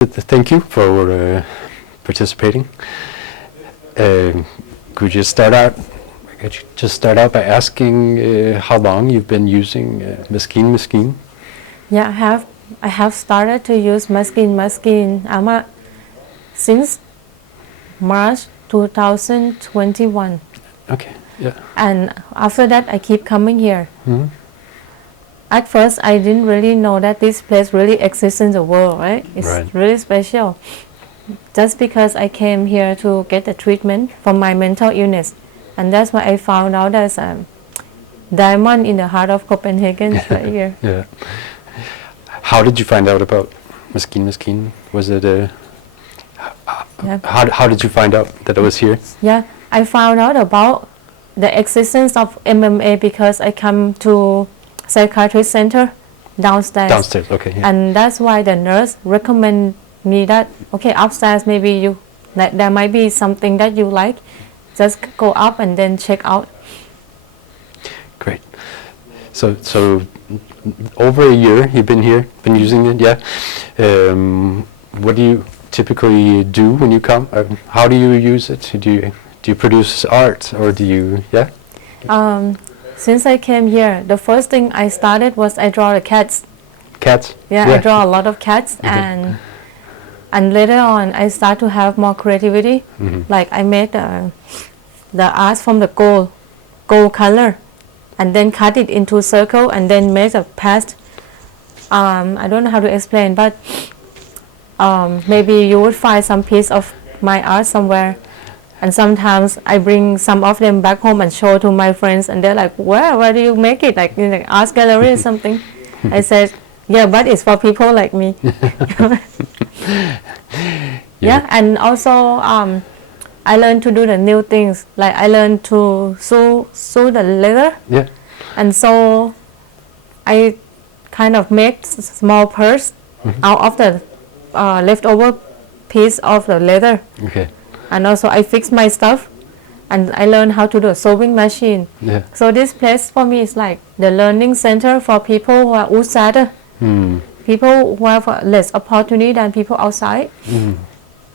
Thank you for participating. Could you just start out by asking how long you've been using Maskeen? Yeah, I have started to use Maskeen since March 2021. Okay. Yeah. And after that, I keep coming here. Mm-hmm. At first, I didn't really know that this place really exists in the world, right? It's really special. Just because I came here to get the treatment for my mental illness. And that's why I found out there's a diamond in the heart of Copenhagen right here. Yeah. How did you find out about Maskeen? Was it how did you find out that it was here? Yeah, I found out about the existence of MMA because I come to psychiatrist center downstairs. Downstairs, okay. Yeah. And that's why the nurse recommend me that, okay, upstairs maybe there might be something that you like. Just go up and then check out. Great. So over a year you've been here, been using it, yeah. What do you typically do when you come? How do you use it? Do you produce art or do you, yeah? Since I came here, the first thing I started was I draw the cats. Cats? Yeah, I draw a lot of cats. Okay. And later on I start to have more creativity. Mm-hmm. Like I made the art from the gold color and then cut it into circle and then make a path. I don't know how to explain, but maybe you would find some piece of my art somewhere. And sometimes I bring some of them back home and show to my friends, and they're like, where do you make it? Like in the art gallery or something? I said, yeah, but it's for people like me. Yeah, and also I learned to do the new things. Like I learned to sew the leather. Yeah. And so I kind of make small purse out of the leftover piece of the leather. Okay. And also I fix my stuff and I learned how to do a sewing machine. Yeah. So this place for me is like the learning center for people who are outsider, people who have less opportunity than people outside.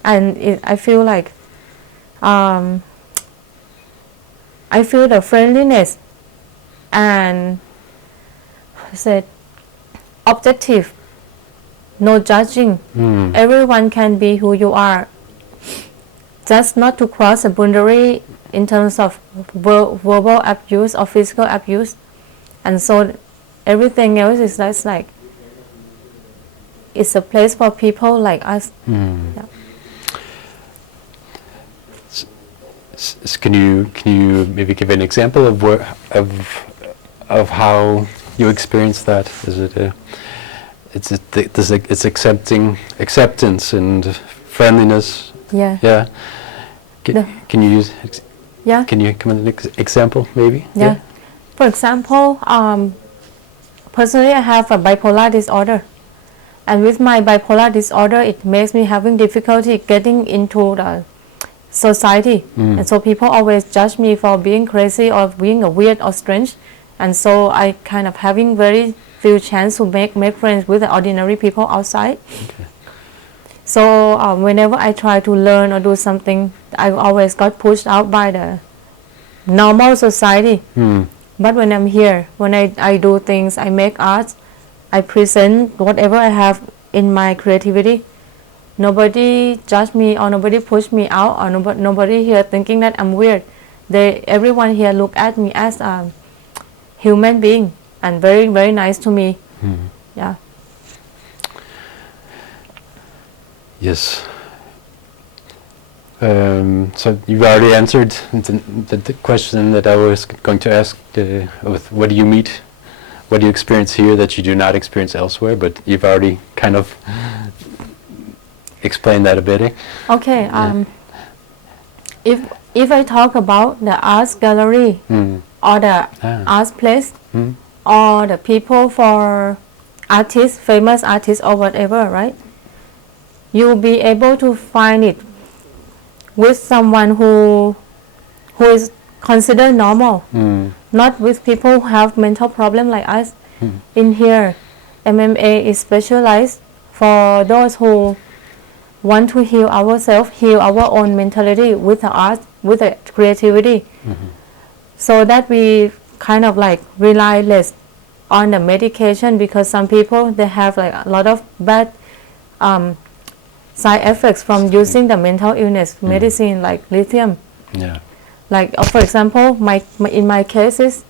And I feel like I feel the friendliness and objective, no judging. Everyone can be who you are. Just not to cross a boundary in terms of verbal abuse or physical abuse. And so everything else is just like, it's a place for people like us. Yeah. Can you maybe give an example of how you experience that? Is it it's acceptance and friendliness? Yeah. Yeah. Can you use? Yeah. Can you come with an example, maybe? Yeah. For example, personally, I have a bipolar disorder, and with my bipolar disorder, it makes me having difficulty getting into the society, and so people always judge me for being crazy or being a weird or strange, and so I kind of having very few chance to make friends with the ordinary people outside. Okay. So whenever I try to learn or do something, I always got pushed out by the normal society. But when I'm here, when I do things, I make art, I present whatever I have in my creativity, nobody judge me or nobody push me out or nobody here thinking that I'm weird. Everyone here look at me as a human being and very, very nice to me. Yeah. Yes. So you've already answered the question that I was going to ask with what do you experience here that you do not experience elsewhere, but you've already kind of explained that a bit. Okay. If I talk about the arts gallery or the arts place or the people for artists, famous artists or whatever, right? You'll be able to find it with someone who is considered normal, not with people who have mental problem like us. In here, MMA is specialized for those who want to heal ourselves, heal our own mentality with the art, with the creativity, so that we kind of like rely less on the medication, because some people they have like a lot of bad side effects from using the mental illness medicine like lithium. Yeah. Like for example, in my cases,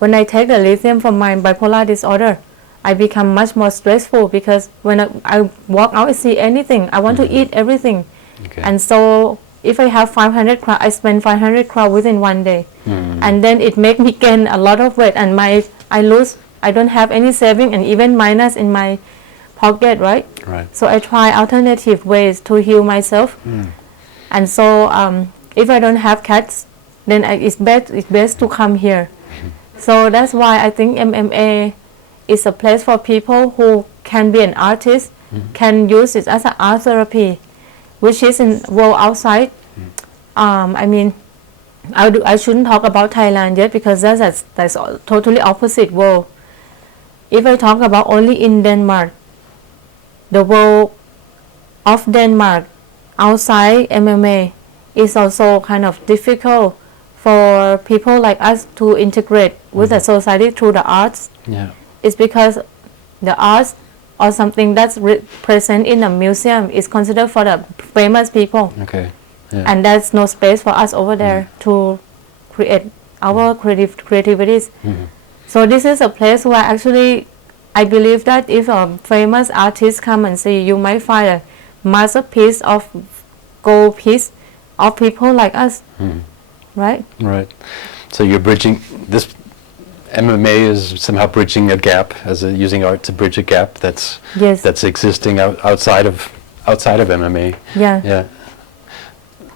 when I take the lithium from my bipolar disorder, I become much more stressful, because when I walk out, I see anything, I want to eat everything. Okay. And so if I have 500 crowns, I spend 500 crowns within one day. And then it make me gain a lot of weight, and I don't have any saving and even minus in my pocket, right? Right. So I try alternative ways to heal myself. And so if I don't have cats, then it's best to come here. So that's why I think MMA is a place for people who can be an artist, can use it as an art therapy, which is in world outside. I mean, I shouldn't talk about Thailand yet, because that's totally opposite world. If I talk about only in Denmark, the world of Denmark outside MMA is also kind of difficult for people like us to integrate with the society through the arts. Yeah. It's because the arts or something that's present in a museum is considered for the famous people. Okay. Yeah. And there's no space for us over there to create our creativities. So this is a place where actually I believe that if a famous artist come and see, you might find a masterpiece of gold piece of people like us. Right? Right. So you're bridging this. MMA is somehow bridging a gap, using art to bridge a gap that's existing outside of MMA. Yeah. Yeah.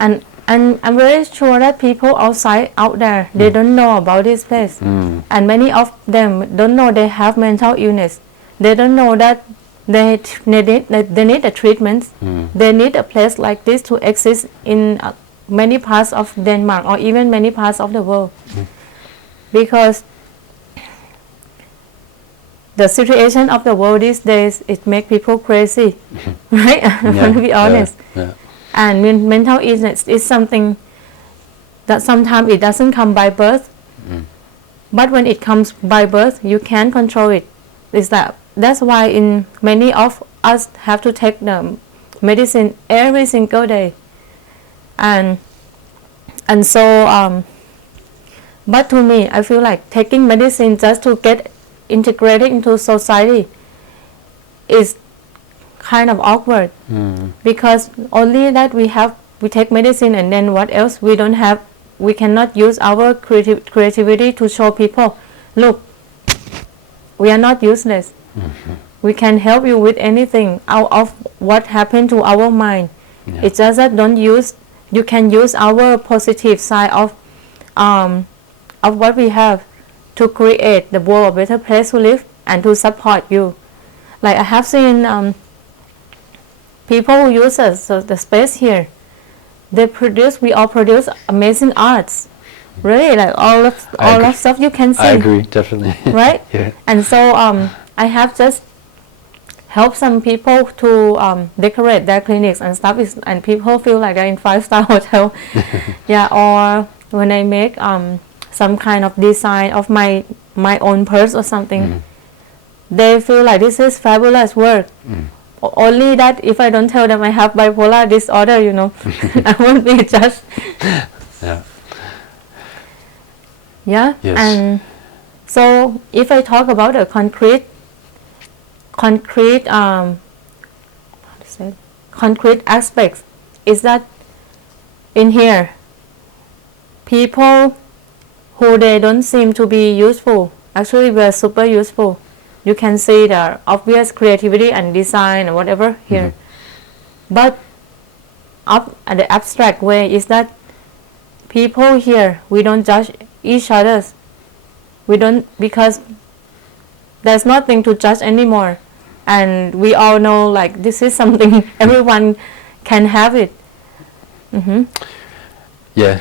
And I'm very sure that people out there, they don't know about this place. And many of them don't know they have mental illness. They don't know that they need a treatment. They need a place like this to exist in many parts of Denmark or even many parts of the world. Because the situation of the world these days, it makes people crazy. Right? I want to be honest. Yeah. And mental illness is something that sometimes it doesn't come by birth. But when it comes by birth, you can't control it. That's why many of us have to take the medicine every single day. And so but to me, I feel like taking medicine just to get integrated into society is kind of awkward. Because only that we take medicine, and then what else? We cannot use our creativity to show people, look, we are not useless. We can help you with anything out of what happened to our mind. It's just that you can use our positive side of what we have to create the world a better place to live and to support you. Like I have seen people who use the space here. We all produce amazing arts. Really, like all of stuff you can see. I agree, definitely. Right? Yeah. And so I have just helped some people to decorate their clinics and stuff, and people feel like they're in 5-star hotel. Yeah, or when I make some kind of design of my own purse or something, they feel like this is fabulous work. Only that if I don't tell them I have bipolar disorder, I won't be judged. Yeah. Yeah. Yes. And so if I talk about the concrete aspects, is that in here, people who they don't seem to be useful actually were super useful. You can see the obvious creativity and design and whatever here. But the abstract way is that people here, we don't judge each other. Because there's nothing to judge anymore. And we all know like this is something everyone can have it. Yeah,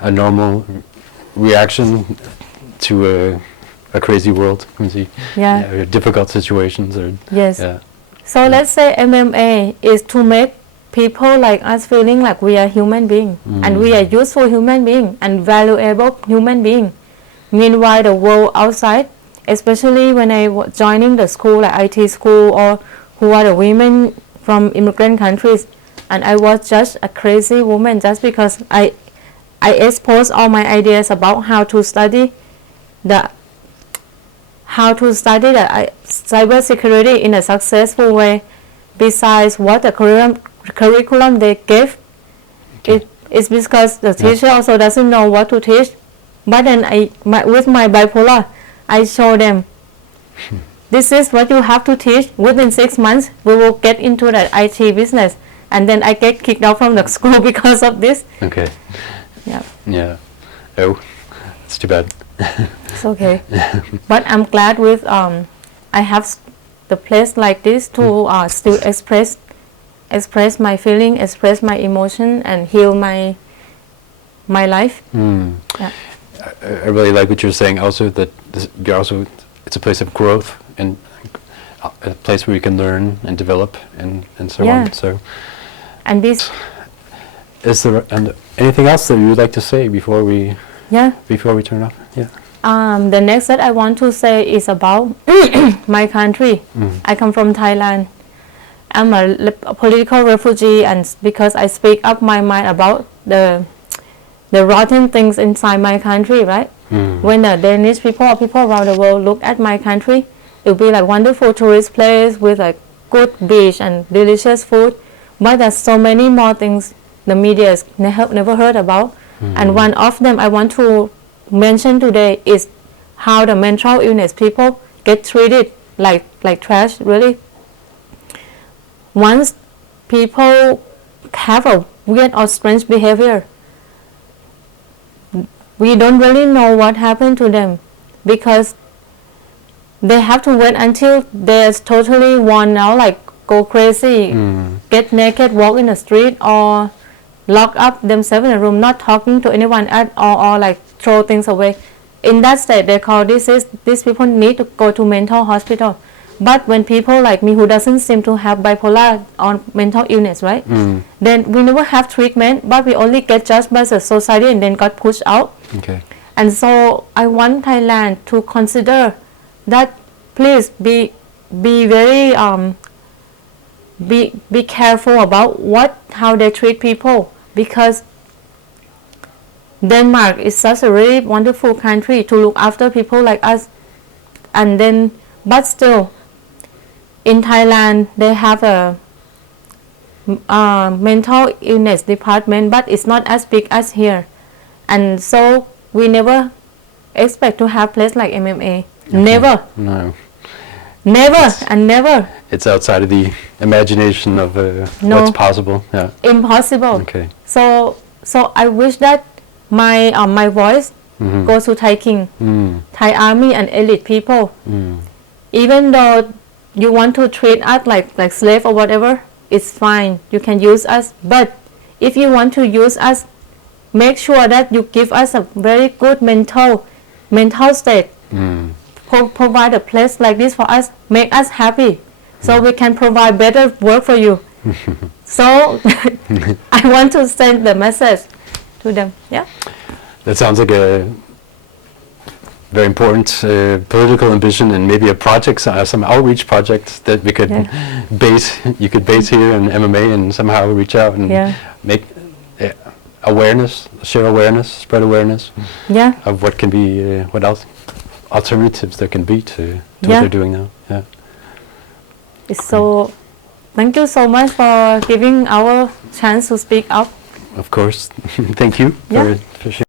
a normal reaction to a crazy world. Difficult situations. Yes. Yeah. So let's say MMA is to make people like us feeling like we are human being and we are useful human being and valuable human being. Meanwhile, the world outside, especially when I was joining the school, like IT school, or who are the women from immigrant countries, and I was just a crazy woman just because I exposed all my ideas about how to study the cybersecurity in a successful way. Besides what the curriculum they gave, it's because the teacher also doesn't know what to teach. But then with my bipolar, I show them, this is what you have to teach. Within 6 months, we will get into the IT business. And then I get kicked out from the school because of this. Okay. Yeah. Yeah. Oh, it's too bad. It's okay. But I'm glad with I have the place like this to still express my feeling, express my emotion, and heal my life. Yeah. I really like what you're saying. Also, that it's a place of growth and a place where you can learn and develop and so on. So, and this. Is there anything else that you would like to say before we turn off? Yeah. The next that I want to say is about my country. I come from Thailand. I'm a political refugee, and because I speak up my mind about the rotten things inside my country, right? When the Danish people or people around the world look at my country, it will be like wonderful tourist place with like good beach and delicious food. But there's so many more things the media has never heard about. And one of them I want to mention today is how the mental illness people get treated like trash, really. Once people have a weird or strange behavior, we don't really know what happened to them because they have to wait until they're totally worn out, like go crazy, get naked, walk in the street, or lock up themselves in a room, not talking to anyone at all, or like throw things away. In that state, they call these people need to go to mental hospital. But when people like me who doesn't seem to have bipolar or mental illness, right? Then we never have treatment, but we only get judged by the society and then got pushed out. Okay. And so I want Thailand to consider that. Please be very be careful about how they treat people, because Denmark is such a really wonderful country to look after people like us. And then, but still, in Thailand they have a mental illness department, but it's not as big as here. And so we never expect to have place like MMA. Okay. Never. No. Never and never. It's outside of the imagination of what's possible. Yeah. Impossible. Okay. So I wish that my voice goes to Thai King, Thai Army, and elite people. Even though you want to treat us like slave or whatever, it's fine. You can use us. But if you want to use us, make sure that you give us a very good mental state. Provide a place like this for us, make us happy, so we can provide better work for you. So I want to send the message to them. Yeah. That sounds like a very important political ambition, and maybe a project, some outreach project that we could you could base here in MMA and somehow reach out and make awareness, share awareness, spread awareness of what can be, what else alternatives there can be to what they're doing now. Yeah. So, thank you so much for giving our chance to speak up. Of course. Thank you for sharing.